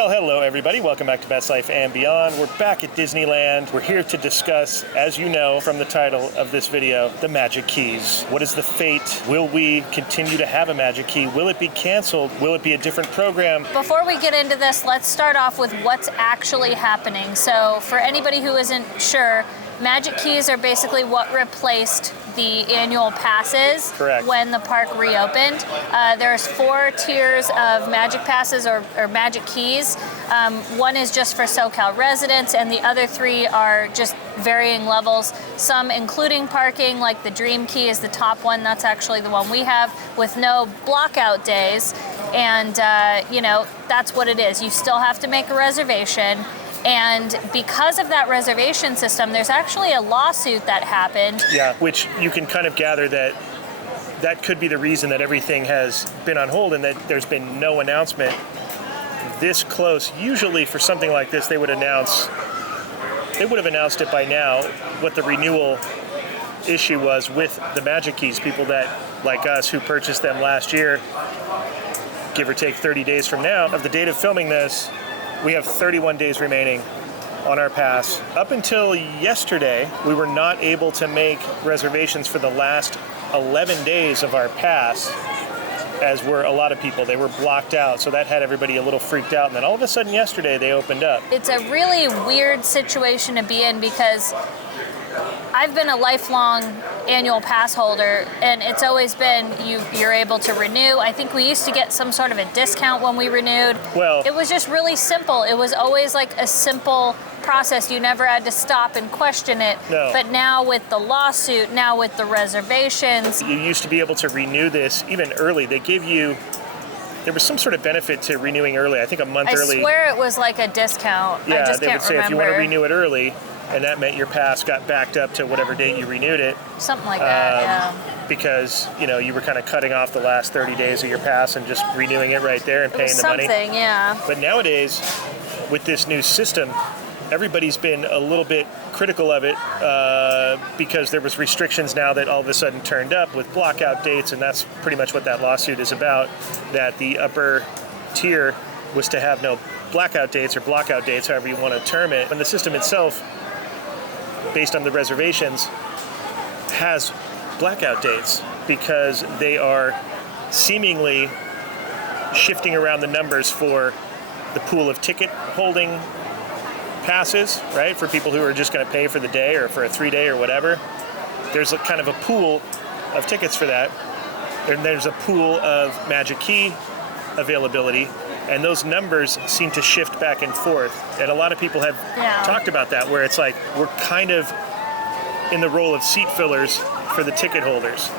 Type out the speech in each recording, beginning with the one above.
Well, hello everybody. Welcome back to Best Life and Beyond. We're back at Disneyland. We're here to discuss, as you know from the title of this video, the Magic Keys. What is the fate? Will we continue to have a Magic Key? Will it be canceled? Will it be a different program? Before we get into this, let's start off with what's actually happening. So for anybody who isn't sure, Magic Keys are basically what replaced the annual passes. Correct. When the park reopened. There's 4 tiers of Magic Passes or Magic Keys. One is just for SoCal residents, and the other 3 are just varying levels. Some including parking, like the Dream Key is the top one. That's actually the one we have, with no blockout days. And, that's what it is. You still have to make a reservation. And because of that reservation system, there's actually a lawsuit that happened. Yeah, which you can kind of gather that could be the reason that everything has been on hold and that there's been no announcement this close. Usually for something like this, they would have announced it by now, what the renewal issue was with the Magic Keys. People that, like us, who purchased them last year, give or take 30 days from now, of the date of filming this, we have 31 days remaining on our pass. Up until yesterday, we were not able to make reservations for the last 11 days of our pass, as were a lot of people. They were blocked out, so that had everybody a little freaked out. And then all of a sudden yesterday, they opened up. It's a really weird situation to be in because I've been a lifelong annual pass holder, and it's always been you're able to renew. I think we used to get some sort of a discount when we renewed. Well, it was just really simple. It was always like a simple process. You never had to stop and question it. No. But now with the lawsuit, now with the reservations. You used to be able to renew this even early. They gave you, there was some sort of benefit to renewing early. I think a month early. I swear it was like a discount. Yeah, I just they can't would say remember. if you want to renew it early, and that meant your pass got backed up to whatever date you renewed it. Something like that, yeah. Because, you were kind of cutting off the last 30 days of your pass and just renewing it right there and paying the money. Something, yeah. But nowadays, with this new system, everybody's been a little bit critical of it because there was restrictions now that all of a sudden turned up with blockout dates, and that's pretty much what that lawsuit is about, that the upper tier was to have no blackout dates or blockout dates, however you want to term it. And the system itself, based on the reservations, has blackout dates because they are seemingly shifting around the numbers for the pool of ticket holding passes, right? For people who are just going to pay for the day or for a 3-day or whatever. There's a kind of a pool of tickets for that. And there's a pool of Magic Key availability, and those numbers seem to shift back and forth. And a lot of people have talked about that, where it's like we're kind of in the role of seat fillers for the ticket holders.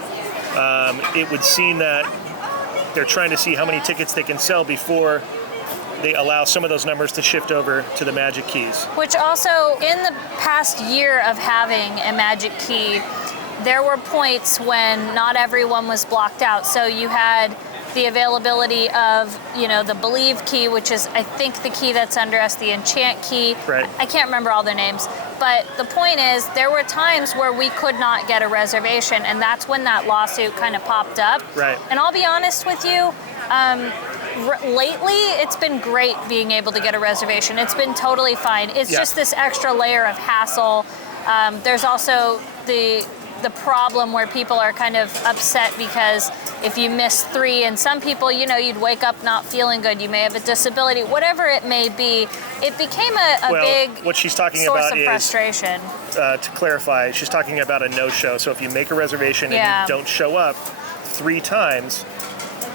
It would seem that they're trying to see how many tickets they can sell before they allow some of those numbers to shift over to the Magic Keys. Which also, in the past year of having a Magic Key, there were points when not everyone was blocked out. So you had the availability of, the Believe Key, which is, I think, the key that's under us, the Enchant Key. Right. I can't remember all their names. But the point is, there were times where we could not get a reservation, and that's when that lawsuit kind of popped up. Right. And I'll be honest with you, lately, it's been great being able to get a reservation. It's been totally fine. It's just this extra layer of hassle. There's also the problem where people are kind of upset because if you miss 3, and some people, you'd wake up not feeling good, you may have a disability, whatever it may be, it became a big what she's talking source about of frustration. To clarify, she's talking about a no-show. So if you make a reservation and you don't show up 3 times,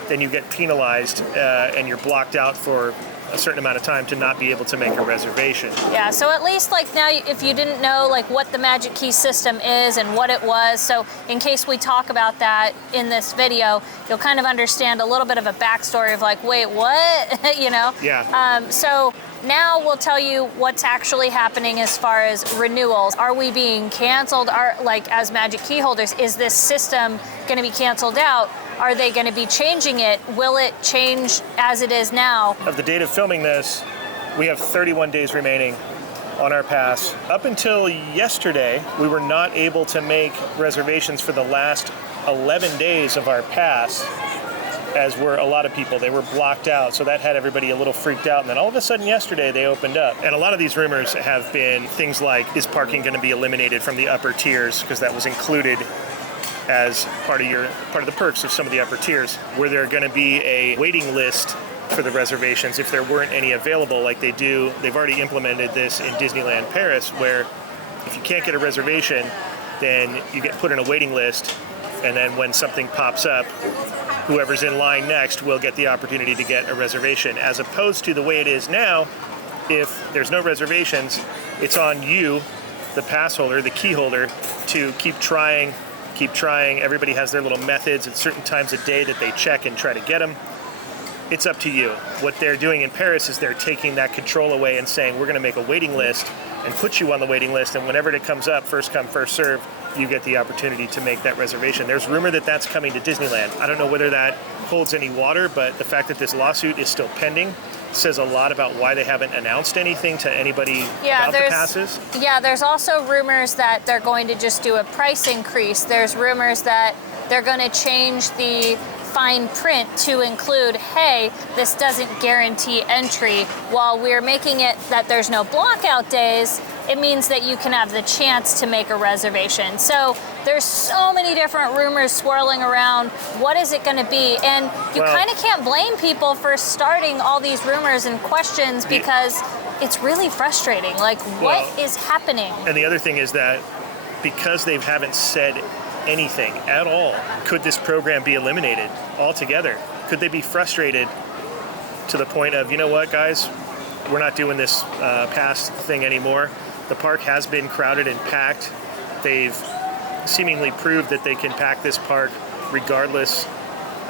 then you get penalized and you're blocked out for a certain amount of time to not be able to make a reservation. Yeah, so at least now if you didn't know what the Magic Key system is and what it was, so in case we talk about that in this video, you'll kind of understand a little bit of a backstory of wait, what? Yeah. So now we'll tell you what's actually happening as far as renewals. Are we being canceled? As Magic Key holders, is this system going to be canceled out? Are they going to be changing it? Will it change as it is now? Of the date of filming this, we have 31 days remaining on our pass. Up until yesterday, we were not able to make reservations for the last 11 days of our pass, as were a lot of people. They were blocked out, so that had everybody a little freaked out. And then all of a sudden yesterday, they opened up. And a lot of these rumors have been things like, is parking going to be eliminated from the upper tiers, because that was included as part of the perks of some of the upper tiers. Were there going to be a waiting list for the reservations if there weren't any available, like they've already implemented this in Disneyland Paris, where if you can't get a reservation, then you get put in a waiting list, and then when something pops up, whoever's in line next will get the opportunity to get a reservation, as opposed to the way it is now. If there's no reservations, it's on you, the pass holder, the key holder, to keep trying. Everybody has their little methods at certain times of day that they check and try to get them. It's up to you. What they're doing in Paris is they're taking that control away and saying, we're going to make a waiting list and put you on the waiting list, and whenever it comes up, first come, first serve, you get the opportunity to make that reservation. There's rumor that that's coming to Disneyland. I don't know whether that holds any water, but the fact that this lawsuit is still pending says a lot about why they haven't announced anything to anybody about the passes. Yeah, there's also rumors that they're going to just do a price increase. There's rumors that they're going to change the fine print to include, hey, this doesn't guarantee entry. While we're making it that there's no blockout days, it means that you can have the chance to make a reservation. So there's so many different rumors swirling around. What is it going to be? And you kind of can't blame people for starting all these rumors and questions, because it's really frustrating. Like, what is happening? And the other thing is that because they haven't said anything at all, could this program be eliminated altogether? Could they be frustrated to the point of, you know what, guys, we're not doing this pass thing anymore? The park has been crowded and packed. They've seemingly proved that they can pack this park regardless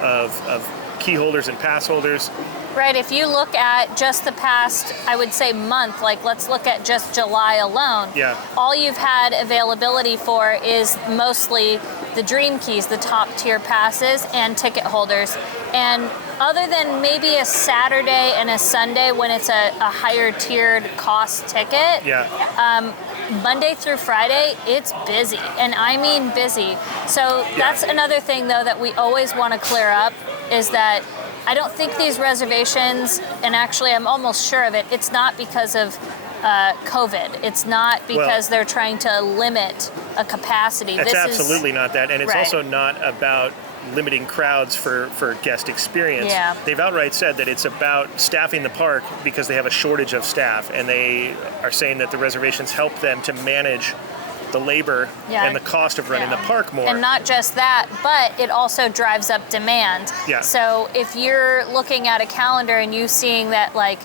of key holders and pass holders. Right, if you look at just the past, I would say month, like let's look at just July alone. Yeah. All you've had availability for is mostly the Dream Keys, the top tier passes, and ticket holders. And other than maybe a Saturday and a Sunday when it's a higher tiered cost ticket, Monday through Friday, it's busy, and I mean busy. So that's another thing, though, that we always want to clear up, is that I don't think these reservations, and actually I'm almost sure of it, it's not because of COVID. It's not because they're trying to limit a capacity. It's absolutely not that, and it's also not about limiting crowds for guest experience. Yeah. They've outright said that it's about staffing the park because they have a shortage of staff, and they are saying that the reservations help them to manage the labor and the cost of running the park more. And not just that, but it also drives up demand. Yeah. So if you're looking at a calendar and you seeing that, like,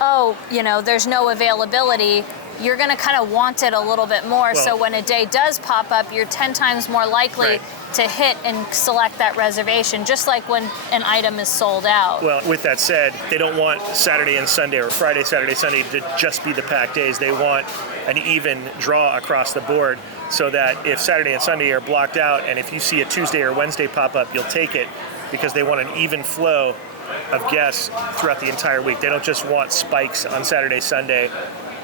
oh, you know, there's no availability, you're going to kind of want it a little bit more. So when a day does pop up, you're 10 times more likely to hit and select that reservation, just like when an item is sold out. Well, with that said, they don't want Saturday and Sunday or Friday, Saturday, Sunday to just be the packed days. They want an even draw across the board, so that if Saturday and Sunday are blocked out, and if you see a Tuesday or Wednesday pop up, you'll take it, because they want an even flow of guests throughout the entire week. They don't just want spikes on Saturday, Sunday,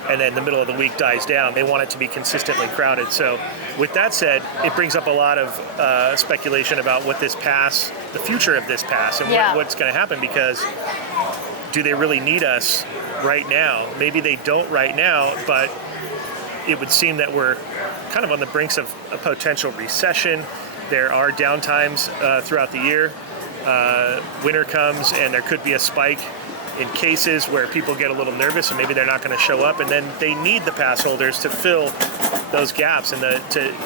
and then the middle of the week dies down. They want it to be consistently crowded. So with that said, it brings up a lot of speculation about what this pass, the future of this pass, and what's going to happen, because do they really need us right now? Maybe they don't right now, but it would seem that we're kind of on the brinks of a potential recession. There are downtimes throughout the year. Winter comes and there could be a spike in cases where people get a little nervous and maybe they're not going to show up, and then they need the pass holders to fill those gaps and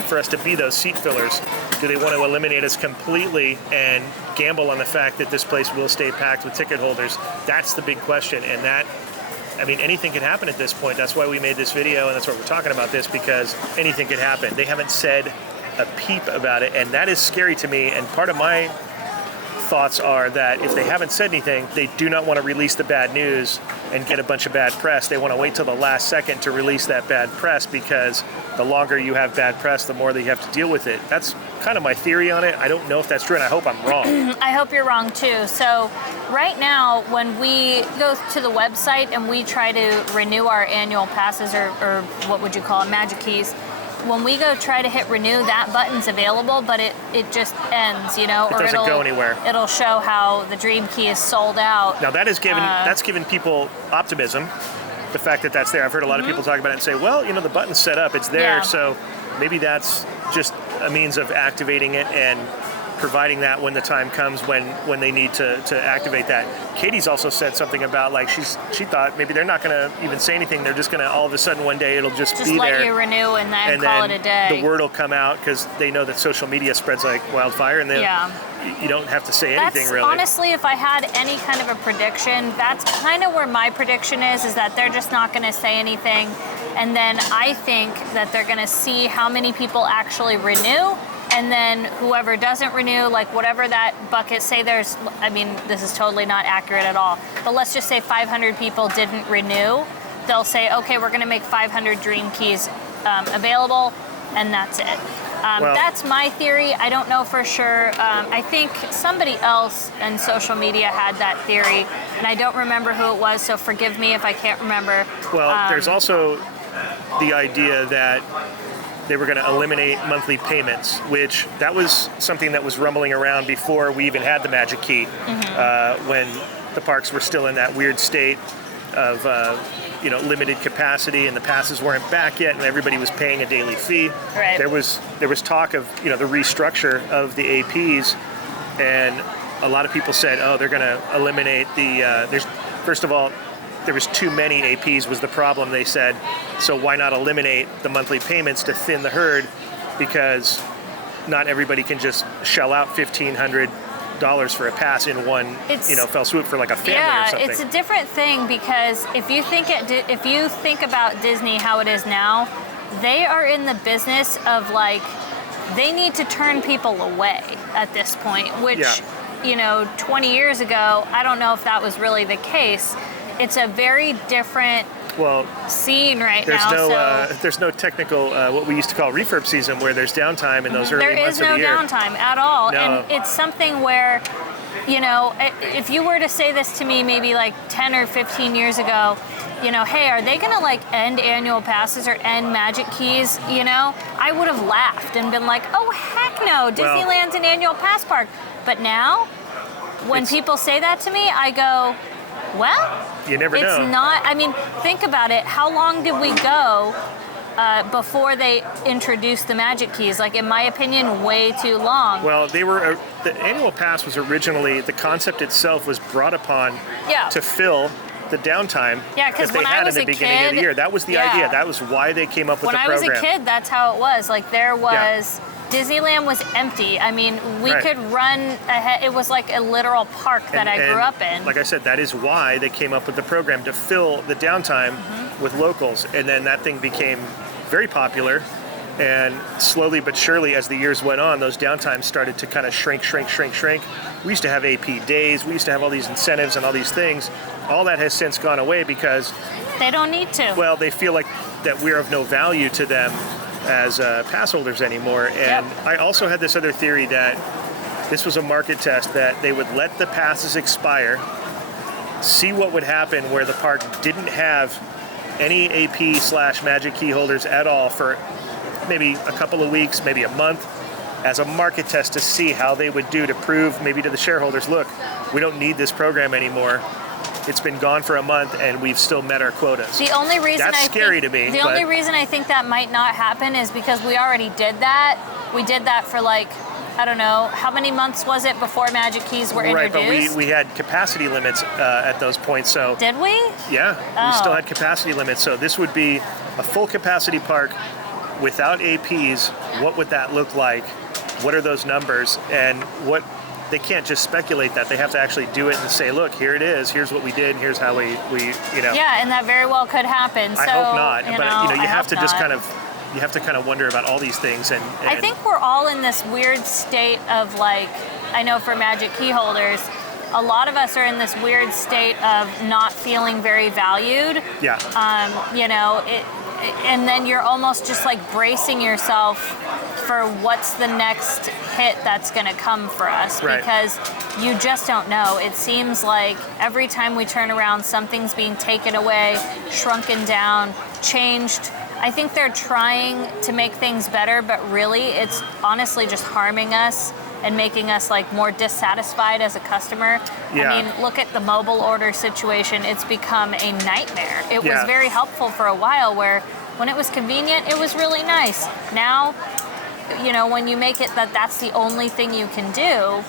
for us to be those seat fillers. Do they want to eliminate us completely and gamble on the fact that this place will stay packed with ticket holders? That's the big question, and anything could happen at this point. That's why we made this video, and that's why we're talking about this, because anything could happen. They haven't said a peep about it, and that is scary to me. And part of my thoughts are that if they haven't said anything, they do not want to release the bad news and get a bunch of bad press. They want to wait till the last second to release that bad press, because the longer you have bad press, the more that you have to deal with it. That's kind of my theory on it. I don't know if that's true, and I hope I'm wrong. I hope you're wrong too. So right now, when we go to the website and we try to renew our annual passes, or what would you call it, Magic Keys, when we go try to hit renew, that button's available, but it just ends, It doesn't go anywhere. It'll show how the dream key is sold out. Now that's given people optimism, the fact that that's there. I've heard a lot of people talk about it and say, well, the button's set up, it's there, so maybe that's just a means of activating it and providing that when the time comes when they need to activate that. Katie's also said something about she thought maybe they're not going to even say anything. They're just going to all of a sudden one day it'll just be let there. you renew and then call it a day. The word will come out because they know that social media spreads like wildfire, and you don't have to say anything really. Honestly, if I had any kind of a prediction, that's kind of where my prediction is that they're just not going to say anything, and then I think that they're going to see how many people actually renew. And then whoever doesn't renew, whatever that bucket, say there's, this is totally not accurate at all, but let's just say 500 people didn't renew. They'll say, okay, we're going to make 500 dream keys available, and that's it. That's my theory. I don't know for sure. I think somebody else in social media had that theory, and I don't remember who it was, so forgive me if I can't remember. Well, there's also the idea that they were going to eliminate monthly payments, which that was something that was rumbling around before we even had the Magic Key, when the parks were still in that weird state of limited capacity and the passes weren't back yet and everybody was paying a daily fee. Right. There was talk of the restructure of the APs, and a lot of people said, oh, they're going to eliminate the. First of all, there was too many APs was the problem, they said. So why not eliminate the monthly payments to thin the herd? Because not everybody can just shell out $1,500 for a pass in one, fell swoop for like a family or something. Yeah, it's a different thing because if you think about Disney how it is now, they are in the business of they need to turn people away at this point, which 20 years ago, I don't know if that was really the case. It's a very different scene right now. There's no technical, what we used to call refurb season, where there's downtime in those early months of the year. There is no downtime at all. No. And it's something where, if you were to say this to me maybe 10 or 15 years ago, hey, are they going to end annual passes or end Magic Keys? I would have laughed and been like, oh, heck no, Disneyland's an annual pass park. But now, when people say that to me, I go, well, you never know. It's not. Think about it. How long did we go before they introduced the Magic Keys? In my opinion, way too long. Well, the annual pass was originally, the concept itself was brought upon to fill the downtime that they had in the beginning of the year. That was the idea. That was why they came up with the program. When I was a kid, that's how it was. There was. Disneyland was empty. We could run ahead. It was like a literal park that I grew up in. Like I said, that is why they came up with the program, to fill the downtime with locals. And then that thing became very popular. And slowly but surely, as the years went on, those downtimes started to kind of shrink. We used to have AP days. We used to have all these incentives and all these things. All that has since gone away because they don't need to. Well, they feel like that we're of no value to them as pass holders anymore. And I also had this other theory that this was a market test, that they would let the passes expire, see what would happen where the park didn't have any AP/Magic Key holders at all for maybe a couple of weeks, maybe a month, as a market test to see how they would do, to prove maybe to the shareholders, look, we don't need this program anymore. It's been gone for a month, and we've still met our quotas. The only reason That's scary to me. The only reason I think that might not happen is because we already did that. We did that for I don't know, how many months was it before Magic Keys were introduced? Right, but we had capacity limits at those points. So did we? Yeah, we still had capacity limits. So this would be a full capacity park without APs. What would that look like? What are those numbers? And what? They can't just speculate that. They have to actually do it and say, look, here it is. Here's what we did. And here's how we. Yeah, and that very well could happen. I hope not. But you have to just kind of wonder about all these things. And I think we're all in this weird state of I know for Magic Key holders, a lot of us are in this weird state of not feeling very valued. Yeah. And then you're almost just bracing yourself for what's the next hit that's going to come for us, because you just don't know. It seems like every time we turn around, something's being taken away, shrunken down, changed. I think they're trying to make things better, but really it's honestly just harming us and making us like more dissatisfied as a customer. Yeah. I mean, look at the mobile order situation. It's become a nightmare. It Yeah. was very helpful for a while where when it was convenient, it was really nice. Now, you know, when you make it that that's the only thing you can do,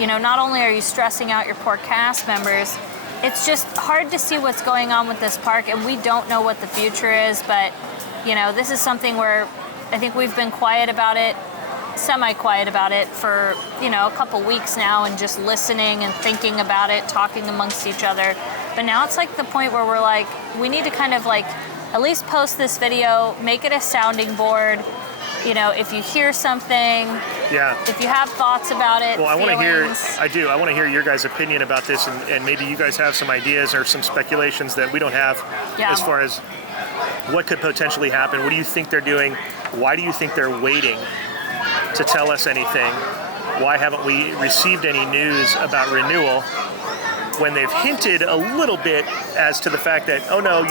you know, not only are you stressing out your poor cast members, it's just hard to see what's going on with this park, and we don't know what the future is, but, you know, this is something where I think we've been quiet about it, semi-quiet about it for, you know, a couple weeks now, and just listening and thinking about it, talking amongst each other. But now it's like the point where we're like, we need to kind of like at least post this video, make it a sounding board. You know, if you hear something, Yeah. if you have thoughts about it, Well, I want feelings. to hear. I want to hear your guys' opinion about this, and maybe you guys have some ideas or some speculations that we don't have, Yeah. as far as what could potentially happen. What do you think they're doing? Why do you think they're waiting to tell us anything? Why haven't we received any news about renewal when they've hinted a little bit as to the fact that, oh no,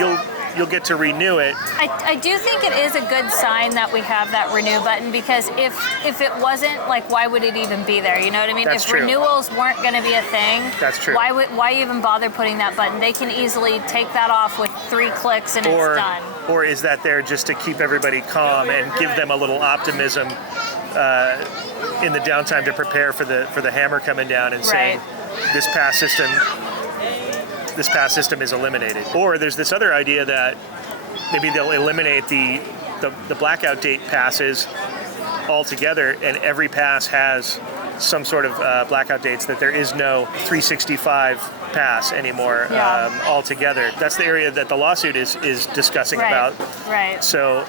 you'll get to renew it? I do think it is a good sign that we have that renew button, because if it wasn't, like, why would it even be there? You know what I mean? That's if true. renewals weren't going to be a thing, That's true. Why even bother putting that button? They can easily take that off with 3 clicks and it's done. Or is that there just to keep everybody calm and give them a little optimism in the downtime to prepare for the hammer coming down and saying this pass system is eliminated? Or there's this other idea that maybe they'll eliminate the blackout date passes altogether, and every pass has some sort of blackout dates, that there is no 365 pass anymore altogether. That's the area that the lawsuit is discussing about. Right. So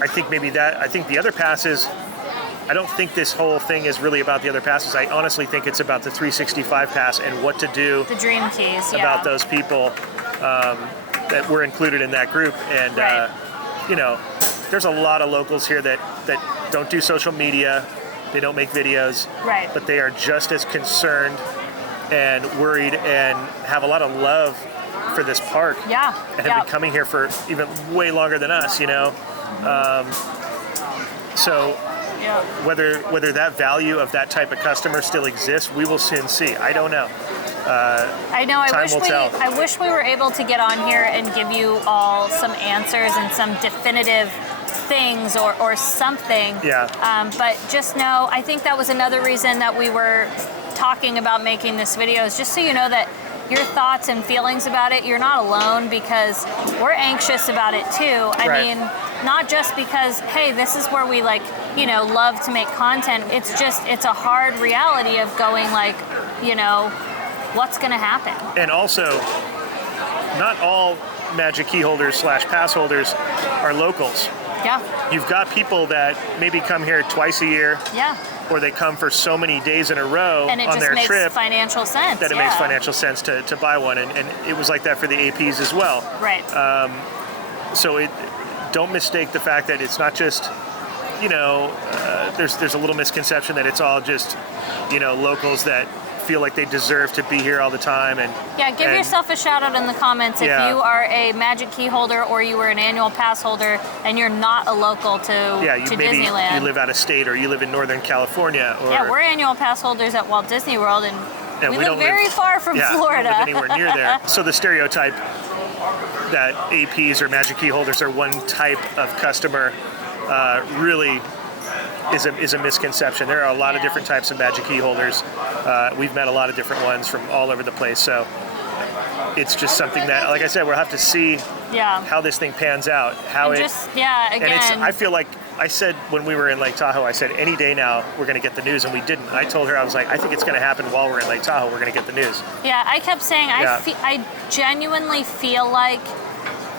I think I think the other passes, I don't think this whole thing is really about the other passes. I honestly think it's about the 365 pass and what to do The dream keys, about those people that were included in that group. And, you know, there's a lot of locals here that don't do social media. They don't make videos. Right. But they are just as concerned and worried and have a lot of love for this park. Yeah. And have been coming here for even way longer than us, you know. So whether that value of that type of customer still exists, we will soon see. I don't know. I know. I wish we were able to get on here and give you all some answers and some definitive things or something. Yeah. But just know, I think that was another reason that we were talking about making this video, is just so you know that your thoughts and feelings about it, you're not alone, because we're anxious about it too. I mean, not just because, hey, this is where we love to make content. It's just, it's a hard reality of going what's gonna happen. And also, not all Magic Key holders / pass holders are locals. Yeah. You've got people that maybe come here twice a year. Yeah. Or they come for so many days in a row on their trip. And it just makes financial sense. That it makes financial sense to buy one. And it was like that for the APs as well. Right. So don't mistake the fact that it's not just, there's a little misconception that it's all just, locals that feel like they deserve to be here all the time. And give yourself a shout out in the comments if you are a Magic Key holder or you were an annual pass holder and you're not a local to Disneyland. You live out of state, or you live in Northern California. Or, we're annual pass holders at Walt Disney World, and we live don't very far from Florida. We don't live anywhere near there. So the stereotype that APs or Magic Key holders are one type of customer really is a misconception. There are a lot of different types of Magic Key holders. We've met a lot of different ones from all over the place. So it's just something that, like I said, we'll have to see how this thing pans out. I feel like I said when we were in Lake Tahoe, I said any day now we're going to get the news, and we didn't. I told her, I was like, I think it's going to happen while we're in Lake Tahoe. We're going to get the news. Yeah, I kept saying, I genuinely feel like,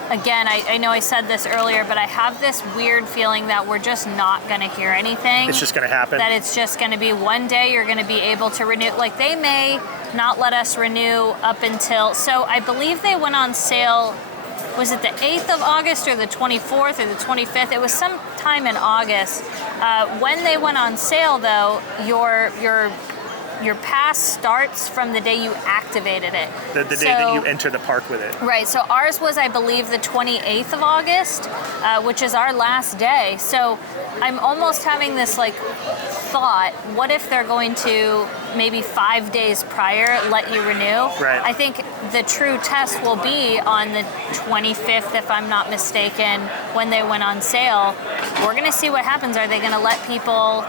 again, I know I said this earlier, but I have this weird feeling that we're just not going to hear anything. It's just going to happen. That it's just going to be one day you're going to be able to renew. Like, they may not let us renew up until, so I believe they went on sale, was it the 8th of August or the 24th or the 25th? It was some time in August. When they went on sale, though, your your pass starts from the day you activated it. The day that you enter the park with it. Right, so ours was, I believe, the 28th of August, which is our last day. So I'm almost having this like thought, what if they're going to maybe 5 days prior let you renew? Right. I think the true test will be on the 25th, if I'm not mistaken, when they went on sale. We're going to see what happens. Are they going to let people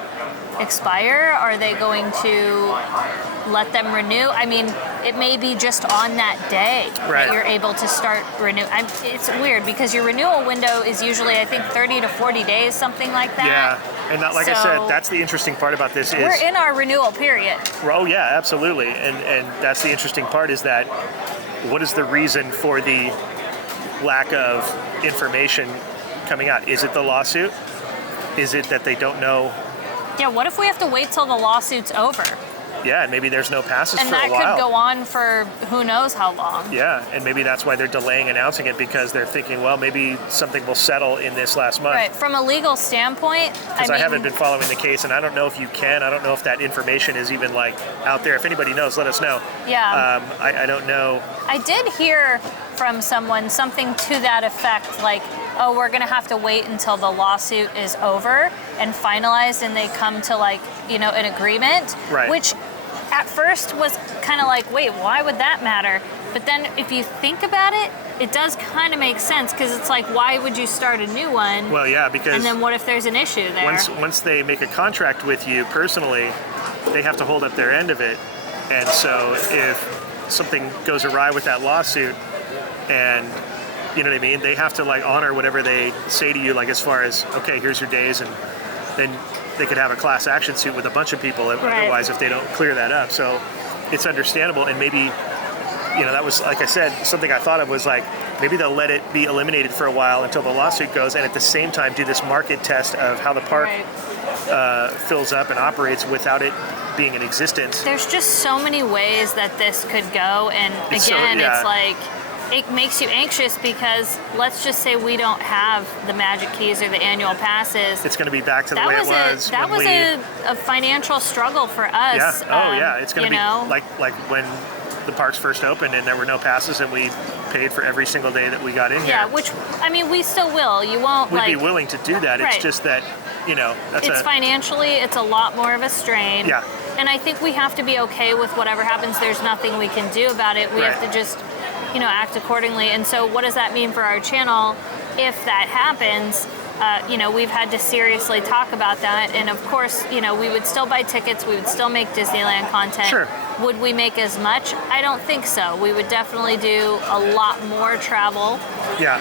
expire? Are they going to let them renew? I mean, it may be just on that day that you're able to start renew. It's weird because your renewal window is usually, I think, 30 to 40 days, something like that. Yeah, and like I said, that's the interesting part about this is... We're in our renewal period. Oh, yeah, absolutely. And that's the interesting part is that what is the reason for the lack of information coming out? Is it the lawsuit? Is it that they don't know? Yeah, what if we have to wait till the lawsuit's over? Yeah, and maybe there's no passes for a while. And that could go on for who knows how long. Yeah, and maybe that's why they're delaying announcing it, because they're thinking, well, maybe something will settle in this last month. Right, from a legal standpoint, because I haven't been following the case, and I don't know if you can. I don't know if that information is even like out there. If anybody knows, let us know. Yeah. I don't know. I did hear from someone something to that effect, like, oh, we're going to have to wait until the lawsuit is over and finalized and they come to like, you know, an agreement. Right. Which at first was kind of like, wait, why would that matter? But then if you think about it, it does kind of make sense, because it's like, why would you start a new one? Well, yeah, because... And then what if there's an issue there? Once they make a contract with you personally, they have to hold up their end of it. And so if something goes awry with that lawsuit, and you know what I mean, they have to like honor whatever they say to you, like as far as, okay, here's your days, and then they could have a class action suit with a bunch of people otherwise if they don't clear that up. So it's understandable, and maybe, you know, that was, like I said, something I thought of was like, maybe they'll let it be eliminated for a while until the lawsuit goes, and at the same time do this market test of how the park fills up and operates without it being in existence. There's just so many ways that this could go, and it's like, it makes you anxious because let's just say we don't have the magic keys or the annual passes. It's going to be back to the way it was. That was a financial struggle for us. Yeah. Oh, yeah. It's going to be like when the parks first opened and there were no passes and we paid for every single day that we got in here. Yeah, which, I mean, we still will. You won't We'd be willing to do that. It's just that, you know, financially, it's a lot more of a strain. Yeah. And I think we have to be okay with whatever happens. There's nothing we can do about it. We have to just, you know, act accordingly. And so what does that mean for our channel if that happens? You know, we've had to seriously talk about that. And of course, you know, we would still buy tickets. We would still make Disneyland content. Sure. Would we make as much? I don't think so. We would definitely do a lot more travel. Yeah.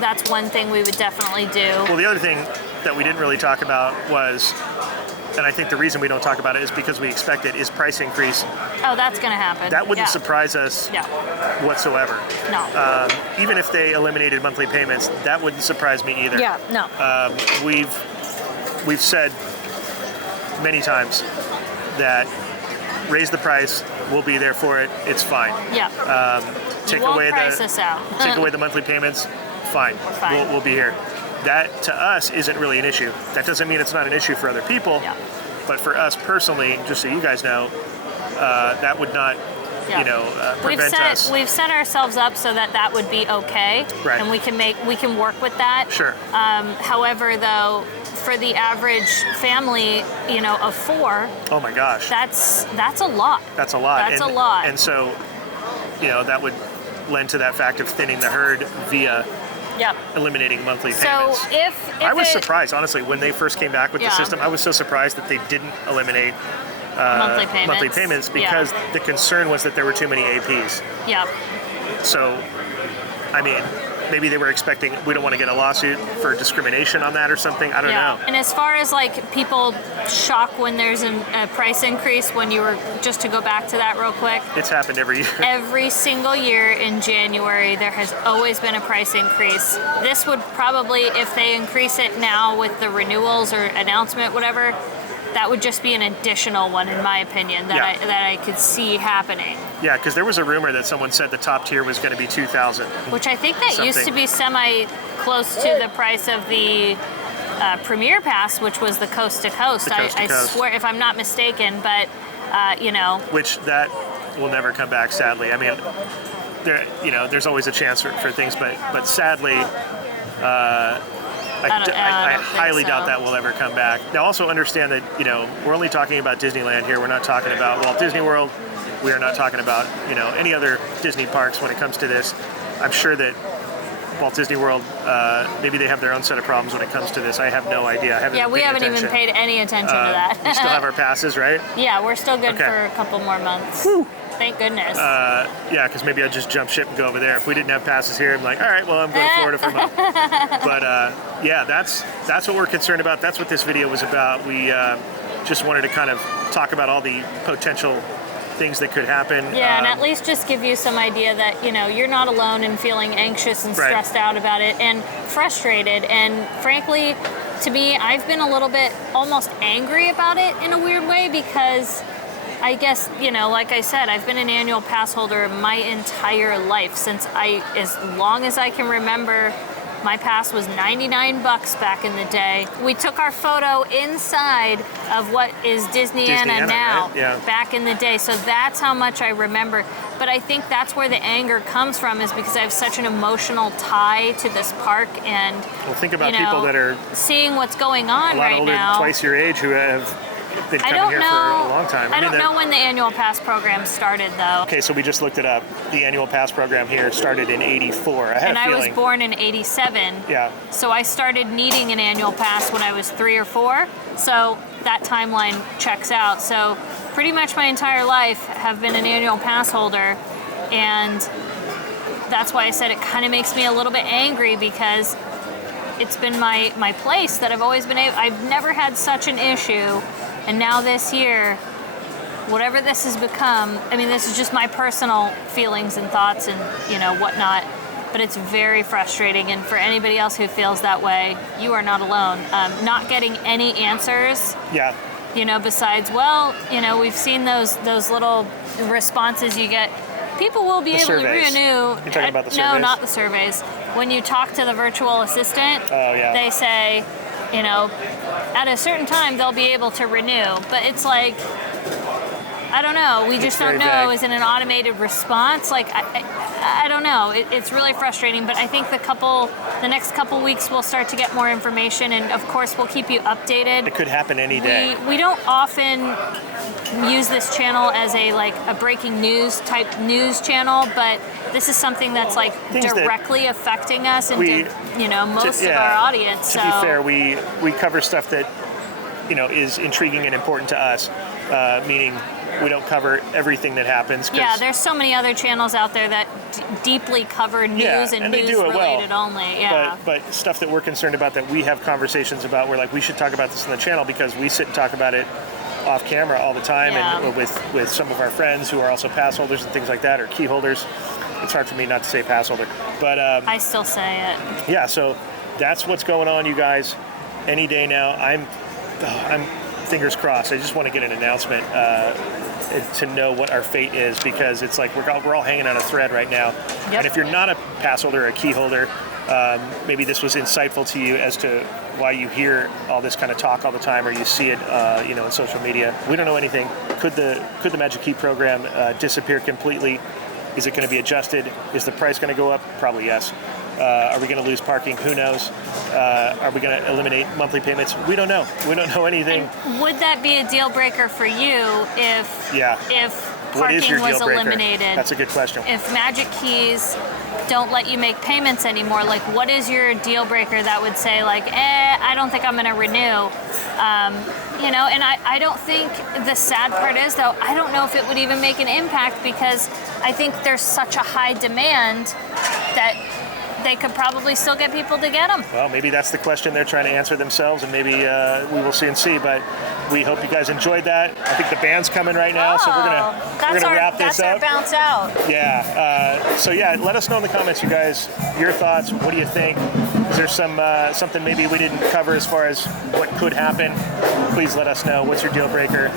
That's one thing we would definitely do. Well, the other thing that we didn't really talk about was, and I think the reason we don't talk about it is because we expect it, is price increase. Oh, that's going to happen. That wouldn't surprise us whatsoever. No. Even if they eliminated monthly payments, that wouldn't surprise me either. Yeah, no. We've said many times that raise the price, we'll be there for it, it's fine. Yeah. Take you won't away price us out. Take away the monthly payments, fine. We're fine. We'll be here. That, to us, isn't really an issue. That doesn't mean it's not an issue for other people, but for us personally, just so you guys know, that would not, you know, prevent us. We've set ourselves up so that that would be okay, and we can work with that. Sure. However, though, for the average family, you know, of 4, oh my gosh, that's a lot. That's a lot. That's a lot. And so, you know, that would lend to that fact of thinning the herd via eliminating monthly payments. So if I was surprised, honestly, when they first came back with the system, I was so surprised that they didn't eliminate monthly payments because the concern was that there were too many APs. Yeah. So, I mean, maybe they were expecting, we don't want to get a lawsuit for discrimination on that or something. I don't know. And as far as like people shock when there's a price increase, when you were, just to go back to that real quick. It's happened every year. Every single year in January, there has always been a price increase. This would probably, if they increase it now with the renewals or announcement, whatever, that would just be an additional one, in my opinion, that I could see happening. Yeah, because there was a rumor that someone said the top tier was going to be $2,000. Which I think that used to be semi close to the price of the Premier Pass, which was the coast to coast. I swear, if I'm not mistaken, but you know, which that will never come back, sadly. I mean, there's always a chance for things, but sadly, I highly doubt that will ever come back. Now, also understand that we're only talking about Disneyland here. We're not talking about Walt Disney World. We are not talking about any other Disney parks when it comes to this. I'm sure that Walt Disney World, maybe they have their own set of problems when it comes to this. I have no idea. We haven't even paid any attention to that. We still have our passes, right? Yeah, we're still good for a couple more months. Whew. Thank goodness. Yeah, because maybe I'd just jump ship and go over there. If we didn't have passes here, I'm like, all right, well, I'm going to Florida for a month. But yeah, that's what we're concerned about. That's what this video was about. We just wanted to kind of talk about all the potential things that could happen. Yeah, and at least just give you some idea that you're not alone in feeling anxious and stressed out about it and frustrated. And frankly, to me, I've been a little bit almost angry about it in a weird way, because I guess, like I said, I've been an annual pass holder my entire life. Since as long as I can remember, my pass was $99 back in the day. We took our photo inside of what is Disneyland now, right? Yeah. Back in the day. So that's how much I remember. But I think that's where the anger comes from, is because I have such an emotional tie to this park. And well, think about people that are seeing what's going on right older now. Than twice your age, who have been coming here for a long time. I don't know when the annual pass program started, though. Okay, so we just looked it up. The annual pass program here started in '84. I was born in '87. Yeah. So I started needing an annual pass when I was 3 or 4. So that timeline checks out. So pretty much my entire life have been an annual pass holder, and that's why I said it kind of makes me a little bit angry, because it's been my place that I've always been able. I've never had such an issue. And now this year, whatever this has become, I mean, this is just my personal feelings and thoughts and, whatnot, but it's very frustrating. And for anybody else who feels that way, you are not alone. Not getting any answers. Yeah. Besides, we've seen those little responses you get. People will be able to renew. You're talking about the surveys? No, not the surveys. When you talk to the virtual assistant, they say, at a certain time they'll be able to renew. But it's like, I don't know. We just don't know. Is it an automated response? Like, I don't know. It's really frustrating. But I think the next couple weeks we'll start to get more information, and of course we'll keep you updated. It could happen any day. We don't often use this channel as a breaking news type news channel, but this is something that's directly affecting us and most of our audience. To be fair, we cover stuff that is intriguing and important to us, meaning we don't cover everything that happens. Yeah, there's so many other channels out there that deeply cover news and news related only. Yeah. But stuff that we're concerned about, that we have conversations about, we're like, we should talk about this on the channel, because we sit and talk about it off camera all the time, and with some of our friends who are also pass holders and things like that, or key holders. It's hard for me not to say pass holder, but I still say it. Yeah, so that's what's going on, you guys. Any day now. I'm fingers crossed. I just want to get an announcement to know what our fate is, because it's like we're all hanging on a thread right now. Yep. And if you're not a pass holder or a key holder, maybe this was insightful to you as to why you hear all this kind of talk all the time, or you see it, in social media. We don't know anything. Could the Magic Key program disappear completely? Is it going to be adjusted? Is the price going to go up? Probably yes. Are we going to lose parking? Who knows? Are we going to eliminate monthly payments? We don't know. We don't know anything. And would that be a deal breaker for you if parking was eliminated? That's a good question. If Magic Keys don't let you make payments anymore, what is your deal breaker that would say I don't think I'm going to renew? And I don't think, the sad part is, though, I don't know if it would even make an impact, because I think there's such a high demand that they could probably still get people to get them. Well, maybe that's the question they're trying to answer themselves, and maybe we will soon see. But we hope you guys enjoyed that. I think the band's coming right now, so we're gonna wrap this up. That's our bounce out. Yeah. So let us know in the comments, you guys, your thoughts. What do you think? Is there something maybe we didn't cover as far as what could happen? Please let us know. What's your deal breaker?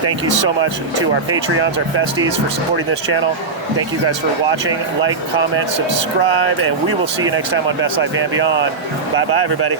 Thank you so much to our Patreons, our besties, for supporting this channel. Thank you guys for watching. Like, comment, subscribe, and we will see you next time on Best Life and Beyond. Bye-bye, everybody.